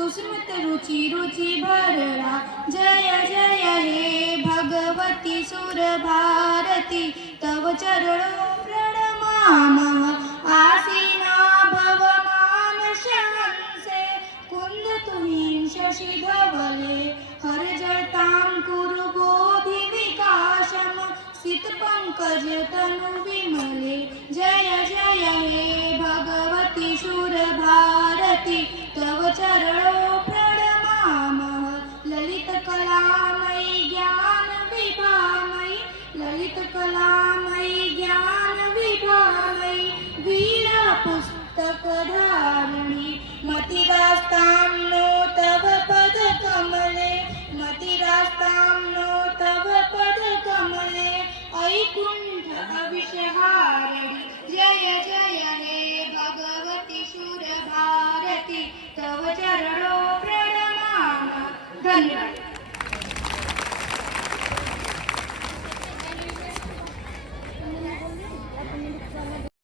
सुस्मित रुचि रुचि भरला। जय जय हे भगवती सुर भारती, तव चरणों प्रणमामः। आसीना भव मानस हंसे, कुंद तुहिं शशि धवले। हर जटां कुरु बोधि विकासम, सित पंकज तनु विमले। जय जय हे भगवती सुर भारती, तव चरणों प्रणमामः। ललित कलामयी ज्ञान विभामयी, ललित कलामयी ज्ञान विभामयी। वीणा पुस्तक धारिणी, मतिरास्तां नो तव पद कमले, मतिरास्तां नो तव पद कमले। ऐकुंठ अविषहारिणी, जय जय हे भगवती सुर भारती, तव चरणों प्रणमामः। धन्यवाद।